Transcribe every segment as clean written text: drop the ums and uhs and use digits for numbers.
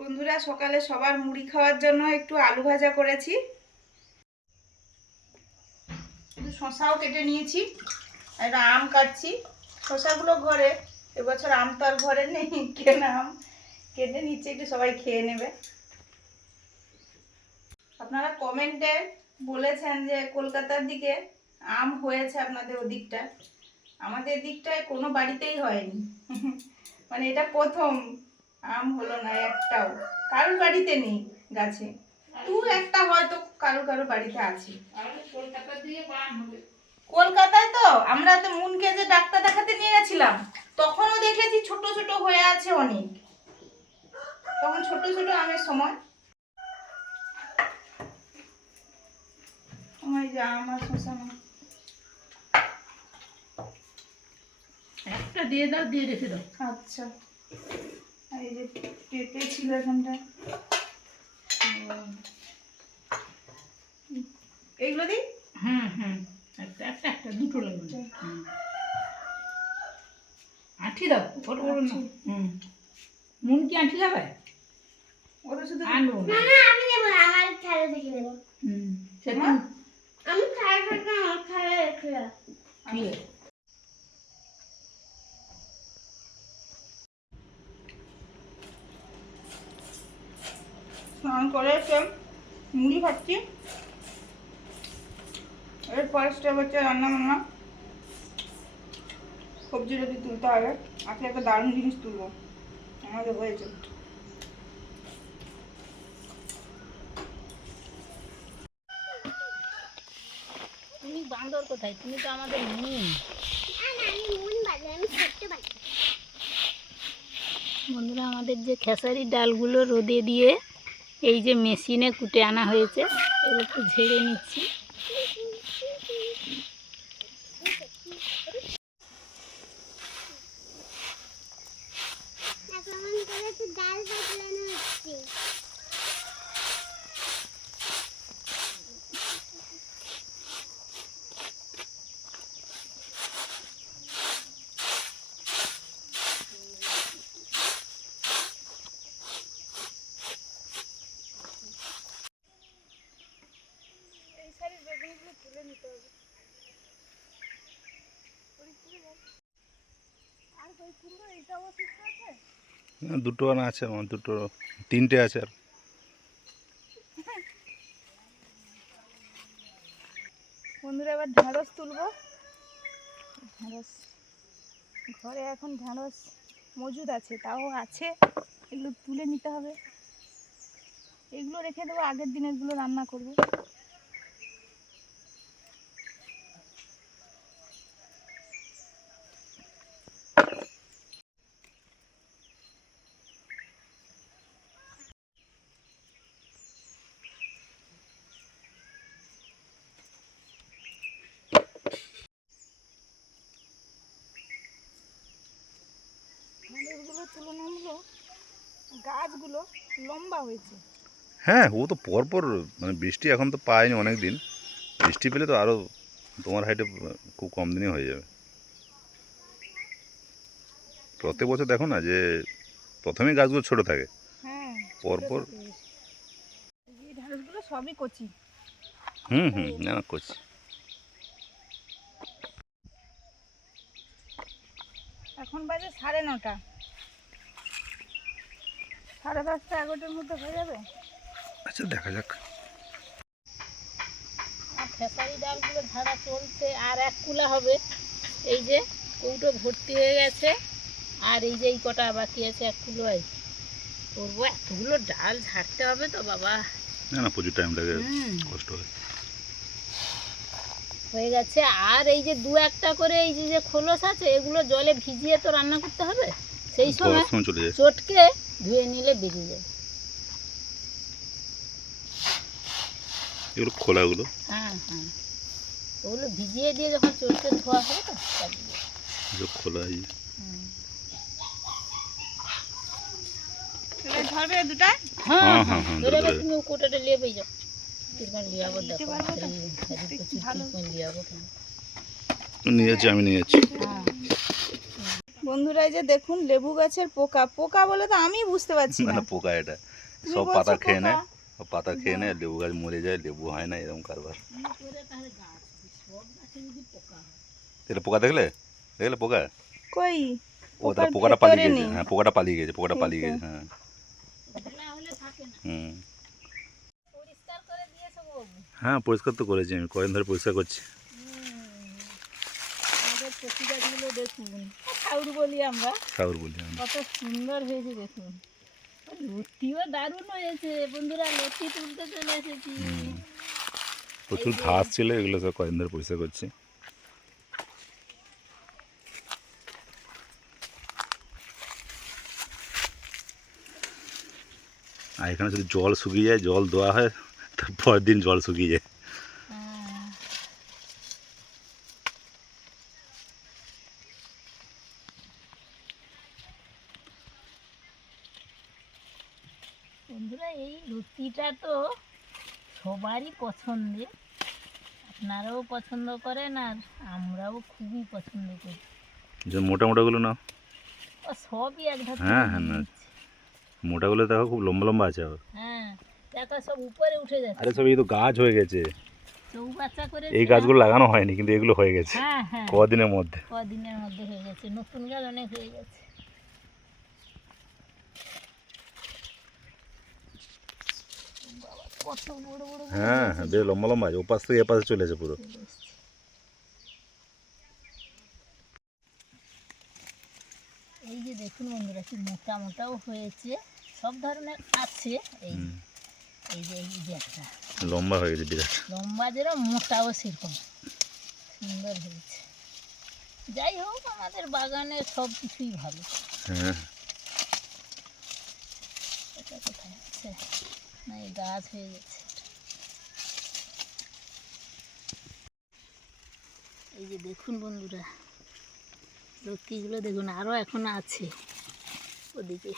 বন্ধুরা, সকালে সবার মুড়ি খাওয়ার জন্য একটু আলু ভাজা করেছি। শসাও কেটে নিয়েছি, একটা আম কাটছি। শসাগুলো ঘরে, এবছর আম তো আর ঘরে নেই, কেনা আম কেটে নিচ্ছে, একটু সবাই খেয়ে নেবে। আপনারা কমেন্টে বলেছেন যে কলকাতার দিকে আম হয়েছে আপনাদের ওদিকটা, আমাদের দিকটায় কোনো বাড়িতেই হয়নি। মানে এটা প্রথম আম হলো না একটাও, কারোর বাড়িতে নেই গাছে। দু একটা হয়তো কারো কারো বাড়িতে আছে। কলকাতায় তো আমরা তো মুনকে যে ডাক্তার দেখাতে নিয়ে গেছিলাম, তখনও দেখেছি ছোট ছোট হয়ে আছে অনেক, তখন ছোট ছোট আমের সময়। আমার শসা না, একটা দিয়ে দাও, দিয়ে রেখে দাও। আচ্ছা, আর এই যে পেঁপে ছিল এখানটা, এইগুলো দিই। হুম হুম, একটা একটা একটা দুটো লাগবে। আঁঠি দাও, বড় বড় না। হুম, মুন কি আঁঠি খাবে? ওটা শুধু আনবো না। আমি নেবো, আমার থালা থেকে নেবো। হুম, সেটা আমি থালা থেকে আমার থালা রেখে দাও। ঠিক আছে। স্নান করে এসে মুড়ি খাচ্ছি। এরপর স্টেপ হচ্ছে রান্না বান্না, সবজি টবজি তুলতে হবে। আজকে একটা দারুণ জিনিস তুলবো, আমাদের হয়েছে। তুমি বান্দর কোথায়? তুমি তো আমাদের মুন। আমি মন বাজে, আমি ছোট্ট বাজে। বন্ধুরা, আমাদের যে খেসারির ডালগুলো রোদে দিয়ে এই যে মেশিনে কুটে আনা হয়েছে, এগুলো একটু ঝেড়ে নিচ্ছি। এখন করে একটু ডাল বাজলানো হচ্ছে। এই শাড়ির বেগুনগুলো তুলে নিতে হবে। আর কই তুলবো? এইটা অবশিষ্ট আছে। দুটো আনা আছে আমার, দুটো তিনটে আছে আর। বন্ধুরা, এবার ঢ্যাঁড়স তুলবো। ঢ্যাঁড়স ঘরে এখন ঢ্যাঁড়স মজুদ আছে, তাও আছে, এগুলো তুলে নিতে হবে। এগুলো রেখে দেবো, আগের দিনেরগুলো রান্না করবো। ঢ্যাঁড়সগুলো তুলনামূলক গাছগুলো লম্বা হয়েছে। হ্যাঁ, ও তো পরপর মানে বৃষ্টি এখন তো পায়নি অনেক দিন, বৃষ্টি পেলে তো আরও তোমার হাইটে খুব কম দিনে হয়ে যাবে। প্রত্যেক বছর দেখো না যে প্রথমেই গাছগুলো ছোট থাকে, হ্যাঁ, পরপর। এই ঢ্যাঁড়সগুলো সবই কচি। হুম হুম, না না করছি। এখন বাজে 9:30, 10:30 11টার মধ্যে হয়ে যাবে। আচ্ছা, দেখা যাক। আর খেসারি ডালগুলো ঝাড়া চলছে, আর এক কুলা হবে। এই যে কৌটো ভর্তি হয়ে গেছে, আর এই যে এই কটা বাকি আছে, এক কুলো করবো। এতগুলো ডাল ঝাড়তে হবে তো বাবা। না না, প্রচুর টাইম লাগে, হুম। কষ্ট হয়। হয়ে গেছে। আর এই যে দু একটা করে এই যে যে খোলস আছে, এগুলো জলে ভিজিয়ে তো রান্না করতে হবে, সেই সময় বড় সময় চলে যায়। চটকে ধুয়ে নিলে বেরিয়ে যায়। এগুলো খোলাগুলো। হ্যাঁ হ্যাঁ, ওগুলো ভিজিয়ে দিয়ে যখন চটকে ধোয়া হবে তো কাজে। এগুলো খোলা এই হুম। তাহলে ধরবে দুটা। হ্যাঁ হ্যাঁ, হ্যাঁ, হ্যাঁ, ধরে ধরে তুমি কোটাটা নিয়ে পেয়ে যাও। কিরকম লিয়াবো নিতে দেখো, পারবো তো? ভালো লিয়াবো কেন। নিয়ে যাচ্ছি, আমি নিয়ে যাচ্ছি। হ্যাঁ, বন্ধুরা এই যে দেখুন লেবু গাছের পোকা, পোকা বলে তো আমি বুঝতে পারছি না না। না পোকা এটা, তুমি সব বলছো পাতা খেয়ে পোকা? নেয়, সব পাতা খেয়ে নেয়, লেবু গাছ মরে যায়, লেবু হয় না, এরকম কারবার। কি করে তাহলে গাছ হবে? সব গাছে যদি পোকা হয়, এটা পোকা দেখলে, দেখলে পোকা, কই ও তাহলে পোকার পোকাটা পালিয়ে ভেতরে গেছে, নেই। হ্যাঁ পোকাটা পালিয়ে গেছে, পোকাটা সেই পালিয়ে তো। গেছে, হ্যাঁ। ওগুলা হলে থাকে না। হুম। পরিষ্কার করে দিয়েছো বাবু? হ্যাঁ পরিষ্কার তো করেছি আমি, কয়েকদিন ধরে পরিষ্কার করছি। আমাদের কচি গাছগুলো দেখুন, ঠাউর বলি আমরা, সাগর বলি আমি। কত সুন্দর হয়েছে দেখুন। লতিও দারুণ হয়েছে বন্ধুরা, লতি তুলতে চলে এসেছি। প্রচুর ঘাস ছিল, এগুলো সব কয়েকদিন ধরে পরিষ্কার করছি। আর এখানে যদি জল শুকিয়ে যায়, জল দেওয়া হয়, তারপর দিন জল শুকিয়ে যায়। হ্যাঁ। বন্ধুরা এই লতিটা তো সবারই পছন্দের, আপনারাও পছন্দ করেন আর আমরাও খুবই পছন্দ করি। যে মোটা মোটাগুলো না, ও সবই এক ধার হ্যাঁ থেকে হ্যাঁ না, নিয়ে নিচ্ছে। মোটাগুলো দেখো খুব লম্বা লম্বা আছে আবার। হ্যাঁ দেখো সব উপরে উঠে আরে যাচ্ছে, সব এই তো গাছ হয়ে গেছে, চৌবাচ্চা করে। এই গাছগুলো লাগানো হয়নি কিন্তু এগুলো হয়ে গেছে হ্যাঁ হ্যাঁ, কদিনের মধ্যে। কদিনের মধ্যে হয়ে গেছে, নতুন গাছ অনেক হয়ে গেছে। বাবা, কত বড় বড় গাছ হ্যাঁ হ্যাঁ বেশ লম্বা লম্বা আছে, ওপাশ থেকে এপাশে চলে আছে পুরো। চলে এসছে। এই যে দেখুন বন্ধুরা কি মোটা মোটাও হয়েছে, সব ধরনের আছে। এই হুম, এই যে একটা লম্বা হয়ে গেছে বিরাট। লম্বা যেরকম মোটাও সেরকম সুন্দর হয়েছে। যাই হোক আমাদের বাগানের সব কিছুই ভালো। হ্যাঁ এটা কোথায় আছে? না এই গাছ হয়ে গেছে। এই যে দেখুন বন্ধুরা লতিগুলো দেখুন, আরও এখন আছে ওদিকে।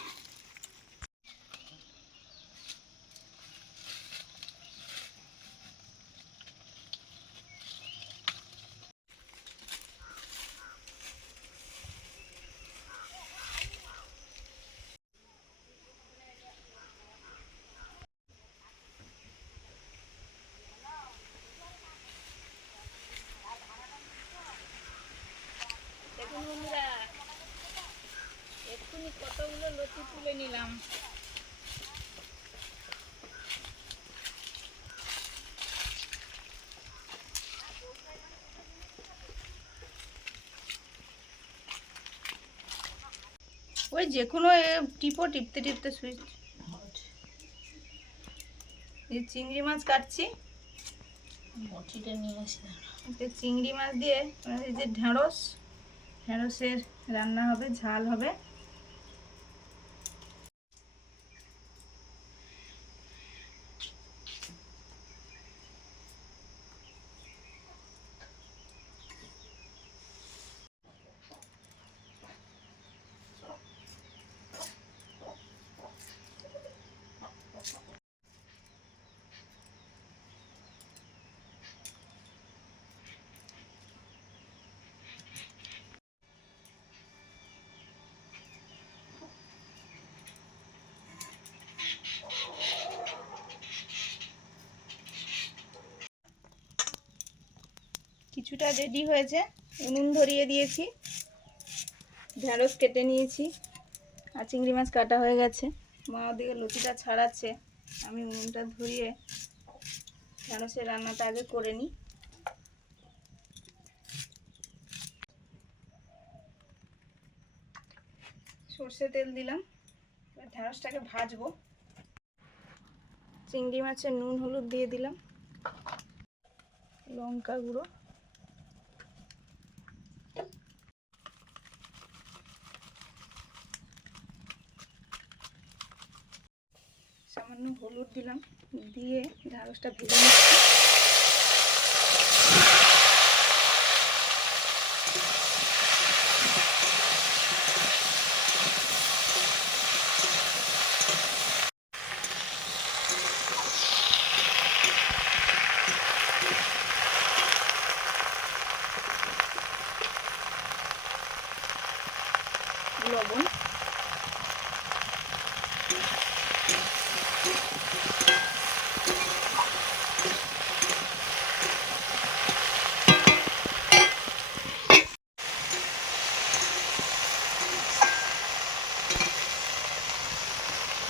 দেখুন বন্ধুরা এক্ষুনি কতগুলো লতি তুলে নিলাম। ওই যে কোনো টিপো, টিপতে টিপতে সুইচ। এই চিংড়ি মাছ কাটছি, বটিটা নিয়ে আসি। এই চিংড়ি মাছ দিয়ে এই যে ঢেঁড়স, ঢেঁড়সের রান্না হবে, ঝাল হবে। কিছুটা রেডি হয়েছে, উনুন ধরিয়ে দিয়েছি, ঢেঁড়স কেটে নিয়েছি, আর চিংড়ি মাছ কাটা হয়ে গেছে। মা ওদিকে লতিটা ছাড়াচ্ছে, আমি উনুনটা ধরিয়ে ঢেঁড়সের রান্নাটা আগে করে নিই। সর্ষে তেল দিলাম, এবার ঢেঁড়সটাকে ভাজবো। চিংড়ি মাছের নুন হলুদ দিয়ে দিলাম, লঙ্কা গুঁড়ো, সামান্য হলুদ দিলাম, দিয়ে ঢেঁড়সটা ভেজে নিচ্ছি।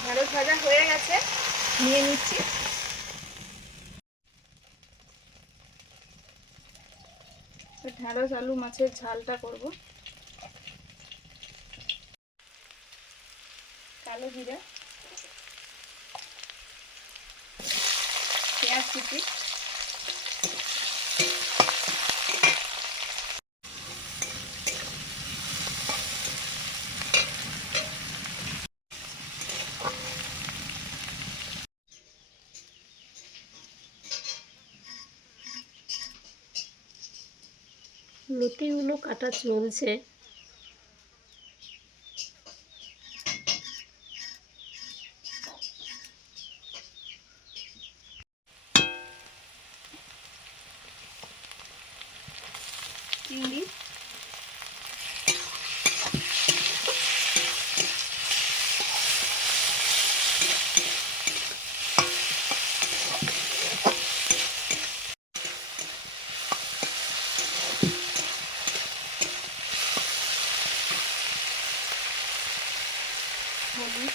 ঢ্যাঁড়স ভাজা হয়ে গেছে, নিয়ে নিচ্ছি। ঢ্যাঁড়স আলু মাছের ঝালটা করব। কালো জিরে, পেঁয়াজ কুচি, লতিগুলো কাটা চলছে। চিংড়ি, হলুদ,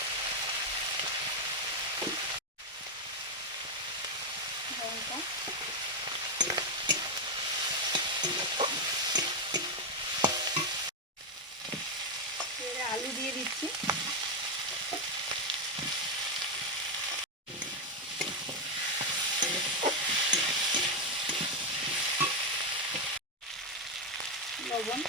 লঙ্কা, এবারে আলু দিয়ে দিচ্ছি। লবণ,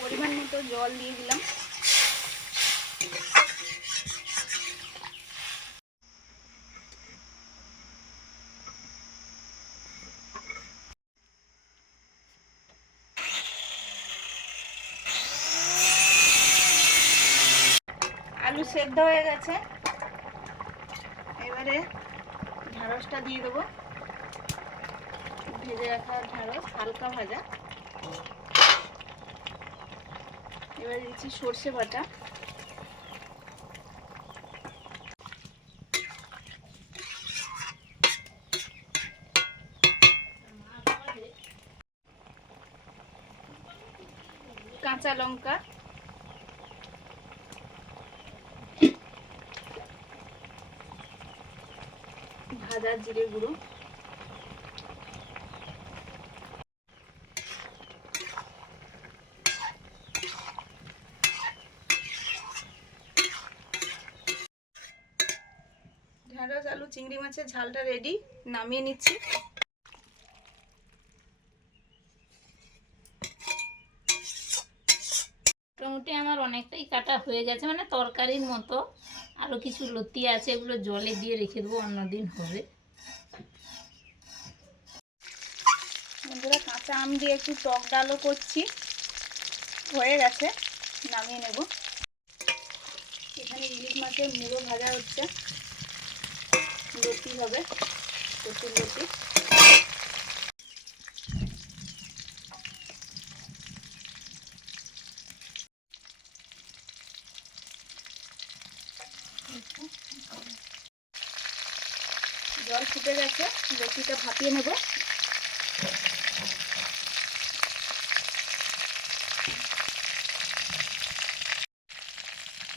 পরিমাণ মতো জল দিয়ে দিলাম। আলু সেদ্ধ হয়ে গেছে, এবারে ঢ্যাঁড়সটা দিয়ে দেবো। ভেজে রাখা ঢ্যাঁড়স হালকা ভাজা। এবারে দিচ্ছি সর্ষে বাটা, কাঁচা লঙ্কা, ভাজা জিরে গুঁড়ো, ঢ্যাঁড়স আলু চিংড়ি মাছের ঝালটা রেডি, নামিয়ে নিচ্ছি। মোটামুটি আমার অনেকটাই কাটা হয়ে গেছে, মানে তরকারির মতো। আরও কিছু লতি আছে, এগুলো জলে দিয়ে রেখে দেবো, অন্যদিন হবে। বন্ধুরা, কাঁচা আম দিয়ে একটু টক ডালও করছি, হয়ে গেছে, নামিয়ে নেব। এখানে ইলিশ মাছের মুড়ো ভাজা হচ্ছে, লতি হবে, কচুর লতি। জল ফুটে গেছে, লতিটা ভাপিয়ে নেব।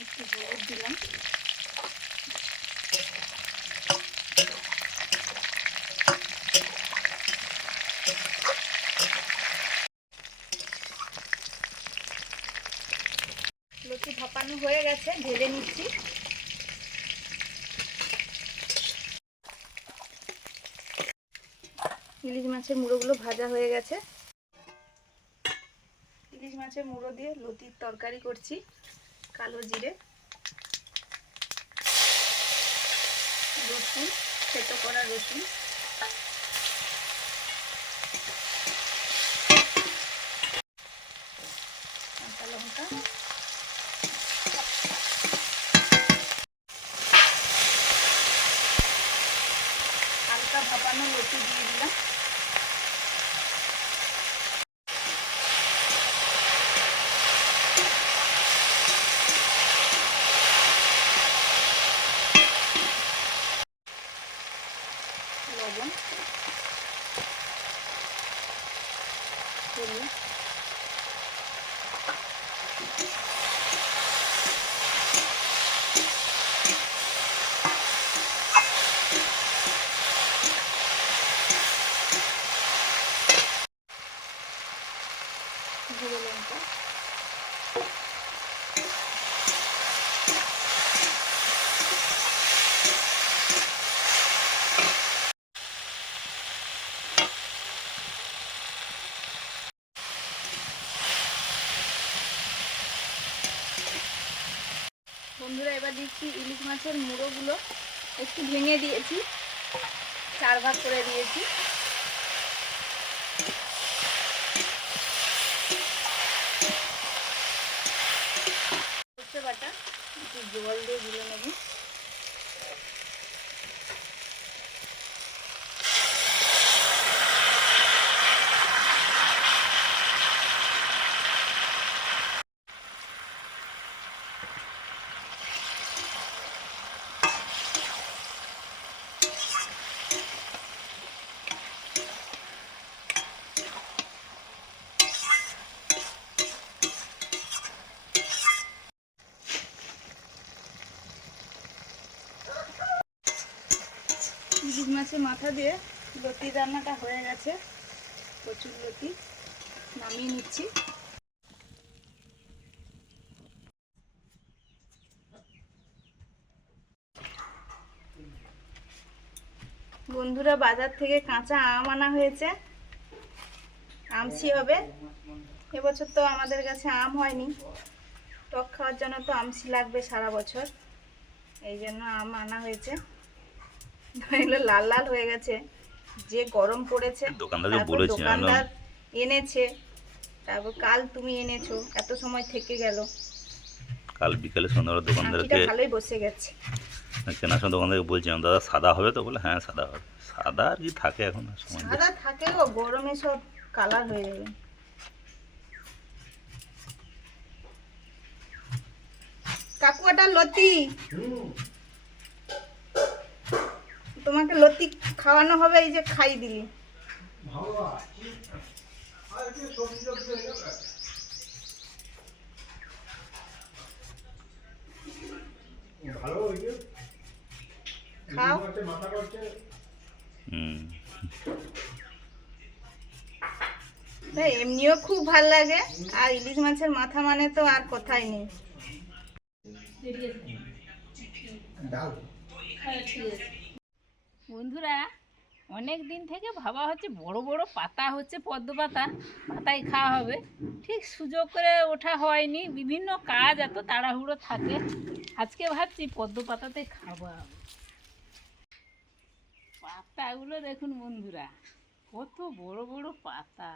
একটু হলুদ দিলাম, লতি ভাপানো হয়ে গেছে, ঢেলে নিচ্ছি। ইলিশ মাছের মুড়োগুলো ভাজা হয়ে গেছে। ইলিশ মাছের মুড়ো দিয়ে লতির তরকারি করছি। কালো জিরে, রসুন, থেতো করা রসুন, কাঁচা লঙ্কা, হালকা ভাপানো লতি দিয়ে দিলাম। এবার দিচ্ছি ইলিশ মাছের মুড়োগুলো, একটু ভেঙে দিয়েছি, 4 ভাগ করে দিয়েছি। সর্ষে বাটা একটু জল দিয়ে গুলে নেব। ইলিশ মাছের মাথা দিয়ে লতি রান্নাটা হয়ে গেছে, প্রচুর লতি, নামিয়ে নিচ্ছি। বন্ধুরা, বাজার থেকে কাঁচা আম আনা হয়েছে, আমসি হবে। এবছর তো আমাদের কাছে আম হয়নি, টক খাওয়ার জন্য তো আমসি লাগবে সারা বছর, এই জন্য আম আনা হয়েছে। এগুলো লাল লাল হয়ে গেছে, যে গরম পড়েছে। দোকানদার এনেছে, তারপর কাল তুমি এনেছো, এত সময় থেকে গেল। কাল বিকেলে সন্ধ্যাবেলা দোকানদারকে ভালোই বসে গেছে, কেনার সময় দোকানদারকে বলছিলাম, দাদা সাদা হবে তো? বলে হ্যাঁ সাদা হবে। সাদা আর কি থাকে এখন, সময় সাদা থাকে গো, গরমে সব কালার হয়ে যাবে। কাকুয়াটা লতি, তোমাকে লতি খাওয়ানো হবে, এই যে খাই দিলি। খাও। এমনিও খুব ভাল লাগে, আর ইলিশ মাছের মাথা মানে তো আর কথাই নেই। বন্ধুরা, অনেক দিন থেকে ভাবা হচ্ছে বড় বড় পাতা হচ্ছে পদ্ম পাতা, পাতায় খাওয়া হবে, ঠিক সুযোগ করে ওঠা হয়নি, বিভিন্ন কাজ এত তাড়াহুড়ো থাকে। আজকে ভাবছি পদ্ম পাতাতে খাওয়া। পাতাগুলো দেখুন বন্ধুরা, কত বড় বড় পাতা,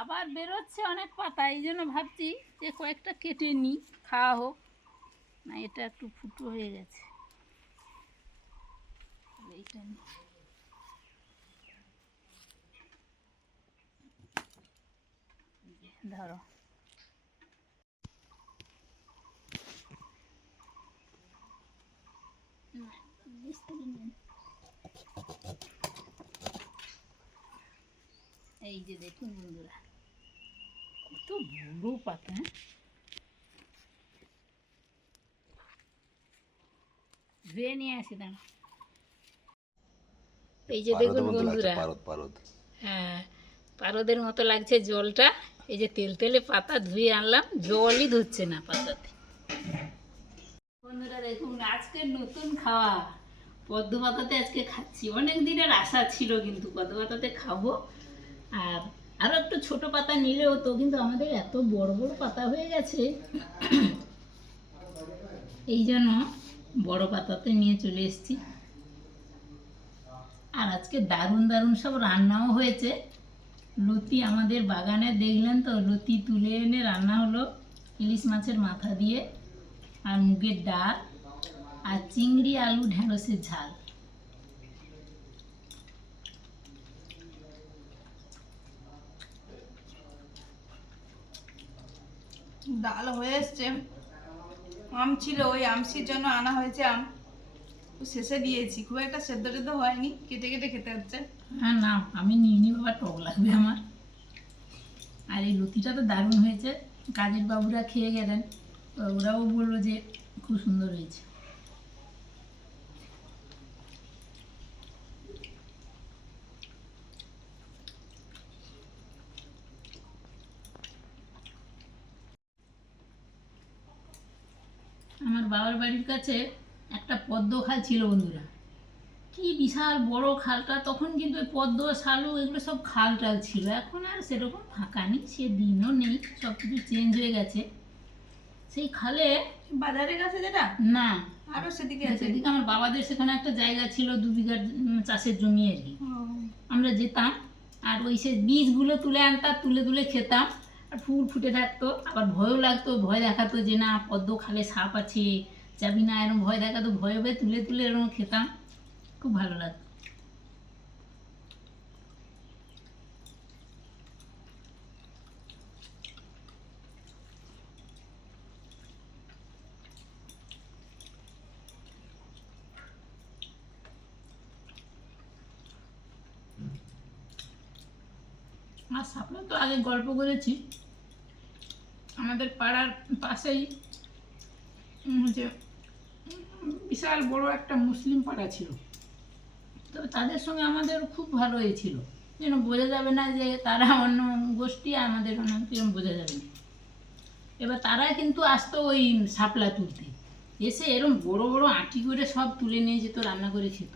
আবার বেরোচ্ছে অনেক পাতা, এই জন্য ভাবছি যে কয়েকটা কেটে নিই, খাওয়া হোক। না, এটা একটু ফুটো হয়ে গেছে, এইটা নিই। ধরো, এই যে দেখুন বন্ধুরা, কত বড় পাতা। ধুয়ে নিয়ে আসি দাঁড়া। এই যে দেখুন বন্ধুরা, হ্যাঁ পারদের মতো লাগছে জলটা। এই যে তেল তেলে পাতা ধুয়ে আনলাম, জলই ধুচ্ছে না পাতাতে। বন্ধুরা দেখুন, আজকের নতুন খাওয়া পদ্ম পাতাতে আজকে খাচ্ছি। অনেক দিনের আশা ছিল কিন্তু পদ্ম পাতাতে খাবো, আর আরও একটু ছোট পাতা নিলে হতো, কিন্তু আমাদের এত বড় বড় পাতা হয়ে গেছে, এই জন্য বড় পাতাতে নিয়ে চলে এসেছি। আর আজকে দারুণ দারুণ সব রান্নাও হয়েছে। লতি আমাদের বাগানে দেখলেন তো, লতি তুলে এনে রান্না হলো ইলিশ মাছের মাথা দিয়ে, আর মুগের ডাল, আর চিংড়ি আলু ঢেঁড়সের ঝাল। ডাল হয়ে এসছে, আম ছিল, ওই আমসির জন্য আনা হয়েছে আম, শেষে দিয়েছি, খুব একটা সেদ্ধ টেদ্ধ হয়নি, কেটে কেটে খেতে হচ্ছে। হ্যাঁ না, আমি নিয়ে নি বাবা, টক লাগবে আমার। আর এই লতিটা তো দারুণ হয়েছে, কাজের বাবুরা খেয়ে গেলেন, ওরাও বললো যে খুব সুন্দর হয়েছে। আমার বাবার বাড়ির কাছে একটা পদ্ম খাল ছিল বন্ধুরা, কি বিশাল বড় খালটা। তখন কিন্তু ওই পদ্ম, শালু এগুলো সব খাল টাল ছিল, এখন আর সেরকম ফাঁকা নেই, সে দিনও নেই, সব কিছু চেঞ্জ হয়ে গেছে। সেই খালে বাজারের কাছে যেটা না, আরো সেদিকে আছে। সেদিকে আমার বাবাদের সেখানে একটা জায়গা ছিল 2 বিঘার চাষের জমি আর কি। ও, আমরা যেতাম আর ওই সে বীজগুলো তুলে আনতাম, তুলে তুলে খেতাম। আর ফুল ফুটে থাকতো, আবার ভয়ও লাগতো, ভয় দেখাতো যে না পদ্ম খালে সাপ আছে, যাবি না, এরকম ভয় দেখাতো, ভয়ে ভয়ে তুলে তুলে এরকম খেতাম, খুব ভালো লাগতো। আর সাপলা তো আগে গল্প করেছি, আমাদের পাড়ার পাশেই হচ্ছে বিশাল বড় একটা মুসলিম পাড়া ছিল। তবে তাদের সঙ্গে আমাদের খুব ভালো ছিল, যেন বোঝা যাবে না যে তারা অন্য গোষ্ঠী, আমাদের অন্য কিরকম বোঝা যাবে না। এবার তারা কিন্তু আসতো ওই শাপলা তুলতে, এসে এরকম বড় বড় আঁটি করে সব তুলে নিয়ে যেত, রান্না করে খেত।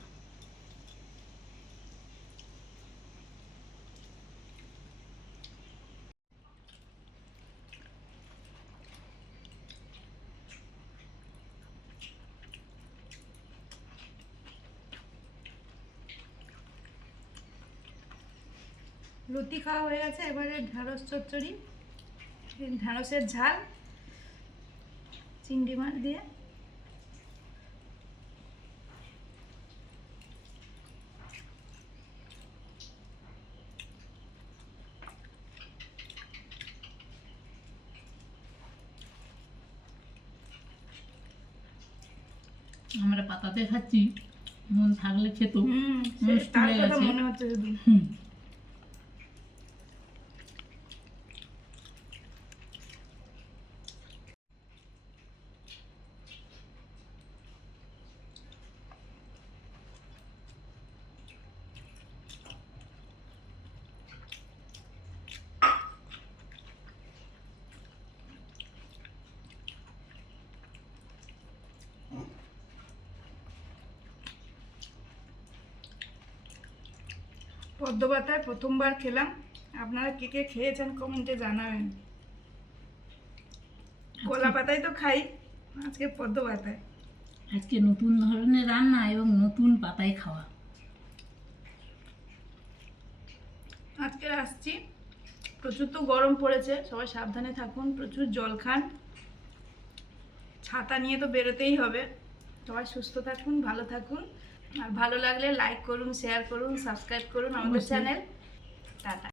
লতি খাওয়া হয়ে গেছে, এবারে ঢ্যাঁড়স চচ্চড়ি, ঢ্যাঁড়সের ঝাল চিংড়ি মাছ দিয়ে। আমরা পাতাতে খাচ্ছি, মন থাকলে খেত। তার চলে কথা গেছে। মনে হচ্ছে শুধু। হুম। পদ্ম পাতায় প্রথমবার খেলাম, আপনারা কে কে খেয়েছেন কমেন্টে জানাবেন। কলা পাতায় তো খাই, আজকে পদ্ম পাতায়। আজকে নতুন ধরনের রান্না এবং নতুন পাতায় খাওয়া। আজকে আসছি, প্রচুর তো গরম পড়েছে, সবাই সাবধানে থাকুন, প্রচুর জল খান, ছাতা নিয়ে তো বেরোতেই হবে। সবাই সুস্থ থাকুন, ভালো থাকুন, আর ভালো লাগলে লাইক করুন, শেয়ার করুন, সাবস্ক্রাইব করুন আমাদের অবশ্যই। চ্যানেল। টাটা।